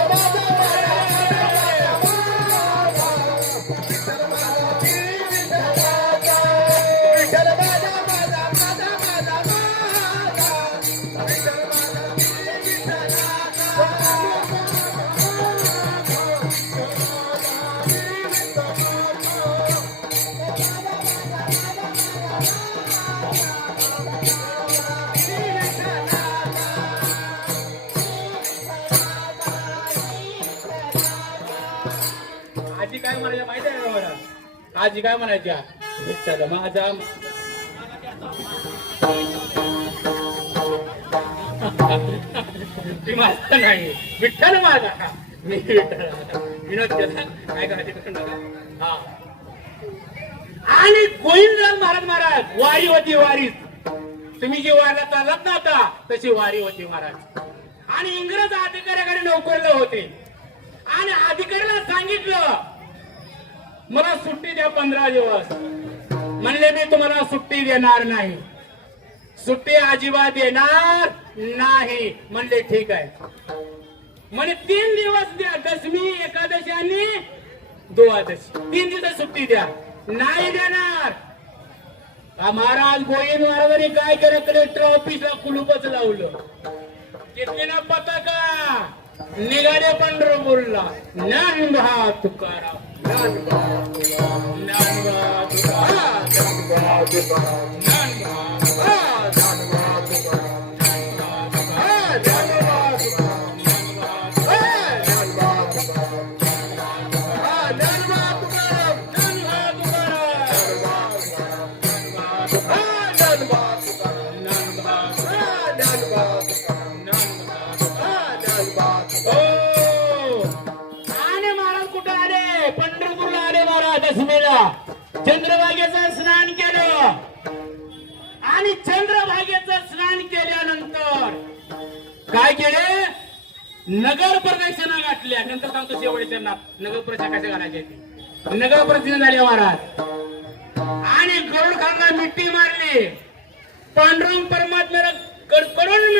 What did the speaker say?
आजी काय म्हणायच्या माहिती आहे का मला आजी काय म्हणायच्या विठ्ठल माझा ती माझा नाही. विठ्ठल माझा. मी विठ्ठल विनोद केला. काय करायचं हा. आणि गोविंदराज महाराज महाराज वारी होती वारी. तुम्ही जी वारीला चालत नव्हता तशी वारी होती महाराज. आणि इंग्रज अधिकाऱ्याकडे नोकरीला होते. आणि अधिकाऱ्याला सांगितलं मला सुट्टी द्या पंधरा दिवस. म्हणले मी तुम्हाला सुट्टी देणार नाही. सुट्टी अजिबात देणार नाही. म्हणले ठीक आहे. म्हणे तीन दिवस द्या. दशमी एकादशी आणि द्वादशी. तीन दिवस सुट्टी द्या. नाही देणार. महाराज गोविंद महाराजांनी काय केलं? कलेक्टर ऑफिसला कुलूपच लावलं. घेतली ना पताका. निघाले पंढरपूरला ज्ञानभा तुकाराम ज्ञानभा ज्ञानभा तुकाराम ज्ञानभा तुकाराम ज्ञानभा ज्ञानभा तुकाराम ज्ञानभा ज्ञानभा तुकाराम ज्ञानभा तुकाराम ज्ञानभा तुकाराम ज्ञानभा तुकाराम हो. आले महाराज कुठे आले? पंढरपूरला आले महाराज दशमीला चंद्रभागेचं स्नान केलं. आणि चंद्रभागेचं स्नान केल्यानंतर काय केले? नगर प्रदक्षिणा गाठल्या नंतर सांगतो शेवटच्या नगर प्रदक्षिणा कशा घालायची नगर प्रदक्षिणा झाली महाराज. आणि गरुड खानला मिट्टी मारली. पांडुरंग परमात्म्याला कडून